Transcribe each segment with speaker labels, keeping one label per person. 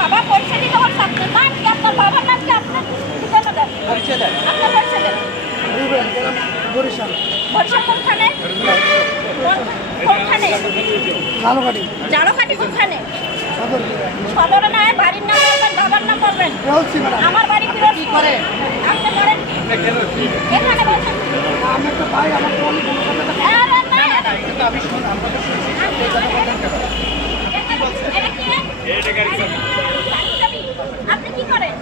Speaker 1: বাবা পয়সা দিতে বলছে আপনার নাম কি আপনার বাবার নাম কি আপনার ঠিকানা দেন
Speaker 2: পরিচয় দেন।
Speaker 1: আপনার পয়সা দেন।
Speaker 3: রুবেল বরিশাল।
Speaker 1: কোনখানে? কোনখানে?
Speaker 3: ঝালকাঠি।
Speaker 1: জারোকাটি কোনখানে?
Speaker 3: সদরে।
Speaker 1: নয় বাড়ির নাম বলবেন বাবার নাম বলবেন? আমার বাড়ি কি করে আপনি করেন এখানে বলছেন
Speaker 3: আমি একটা ভাই আমার তো অনেক কথা
Speaker 1: না,
Speaker 2: আমি আপনাদের
Speaker 1: এটা কি? আপনি কি করেন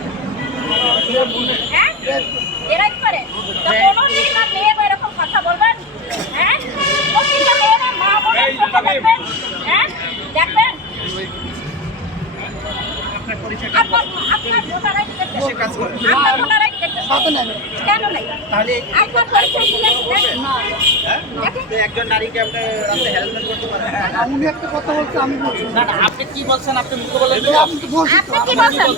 Speaker 1: হ্যাঁ এরাই করে তো কোনোদিন আর মেয়ে এরকম কথা বলবেন হ্যাঁ প্রতিটা মেয়েরা মা বোনের কথা বলবেন হ্যাঁ দেখবেন
Speaker 2: আপনার পরিচয়
Speaker 1: আপনার আপনার ভোটার আইডি দেখতে
Speaker 2: কিসে কাজ করেন?
Speaker 1: আপনার ভোটার আইডি দেখতে
Speaker 3: সাথে নেই
Speaker 1: কেন নেই
Speaker 2: তাহলে
Speaker 1: আপনার পরিচয় কি দেখতে না
Speaker 2: হ্যাঁ?
Speaker 1: দেখেন
Speaker 2: তো আপনি কি বলেন
Speaker 3: আপনি
Speaker 1: কি বলেন।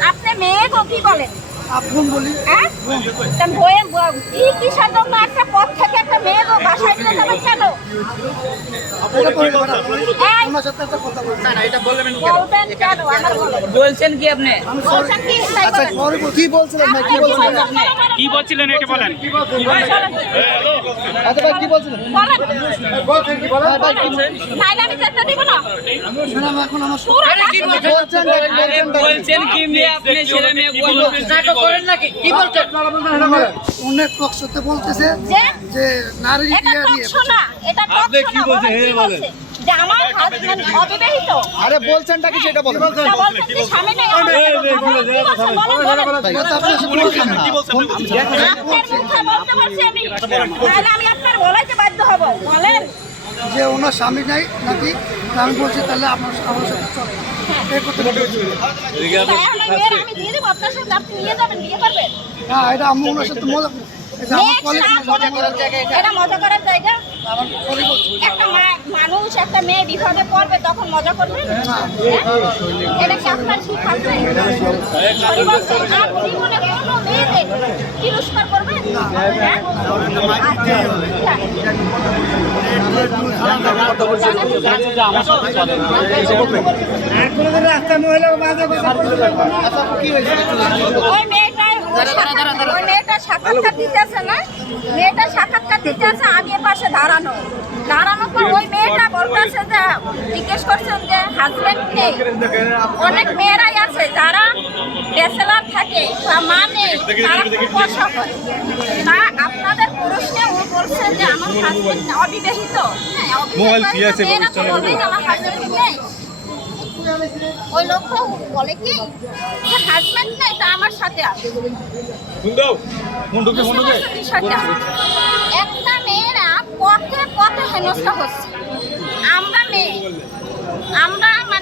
Speaker 1: হ্যাঁ মেয়েকে
Speaker 3: বলি
Speaker 1: হ্যাঁ কি কিসের জন্য একটা পথ থেকে কেন
Speaker 4: বলছেন কি আপনি
Speaker 3: আমি সরি
Speaker 1: বলছেন কি তাই
Speaker 3: আচ্ছা
Speaker 1: বলেন।
Speaker 3: পরে বলছি। কি বলছিলেন ভাই? কি বলছিলেন?
Speaker 5: কি বলছিলেন? এটা বলেন।
Speaker 3: আচ্ছা ভাই কি বলছিলেন? বলছেন কি বলেন? ভাই কি
Speaker 1: নাইলে আমি যেতে দিব না।
Speaker 3: ম্যাডাম এখন আমার
Speaker 1: পুরো
Speaker 3: বলছেন? বলছেন
Speaker 4: বলছেন কি মেয়ে? আপনি ছেলে মেয়ে করেন নাকি? কি বলছেন?
Speaker 3: অনেক পক্ষতে বলতেছে
Speaker 1: যে
Speaker 3: নারী
Speaker 1: এটা বলেন কি বলছে? যে আমার হাজবেন্ড অবিবাহিত।
Speaker 2: আরে বলছেনটা কি সেটা বলেন।
Speaker 1: বলছেন? যে স্বামী নেই আমি। আপনার বলাইতে বাধ্য হব। বলেন।
Speaker 3: ওনার স্বামী নাই নাকি? আমি বলছি তাহলে আপনার আমার সাথে চলে। এই কথা বলছি।
Speaker 1: তাই আমি। মেয়ের আমি দিয়ে দেবো আপনার সাথে আপনি নিয়ে যাবেন নিয়ে পারবেন
Speaker 3: না এটা আমি ওনার সাথে মজা এটা আমার কলিগ মজা করার জায়গা এটা।
Speaker 1: এটা মজা করার জায়গা।
Speaker 3: আমার কলিগ
Speaker 1: একটা মা- মানুষ একটা মেয়ে বিপদে পড়বে তখন মজা করবে? হ্যাঁ? এটা কি আপনার ঠিক আছে কোনো মেয়েদের তিরস্কার করবেন? ওই ওই মেয়েটা সাক্ষাৎকার দিতে আছে না? মেয়েটা সাক্ষাৎকার দিতে আছে আমি এর পাশে দাঁড়ানো। দাঁড়ানোর পর ওই মেয়েটা বলতেছে যে জিজ্ঞেস করছেন যে হাজবেন্ড নেই। অনেক মেয়েরাই আছে যারা ব্যাচেলার থাকে বা মা নেই তারা খুব কষ্ট করে। তা আপনাদের পুরুষকে ও বলছে যে আমার হাজবেন্ড অবিবাহিত। হ্যাঁ অবিবাহিত মেয়েরা তো যে আমার নেই। ওই লোক বলে কি যে হাজবেন্ড নেই তা আমার সাথে বিষয়টা? একটা মেয়েরা পথে পথে হেনস্থা হচ্ছে। আমরা মেয়ে আমরা মানে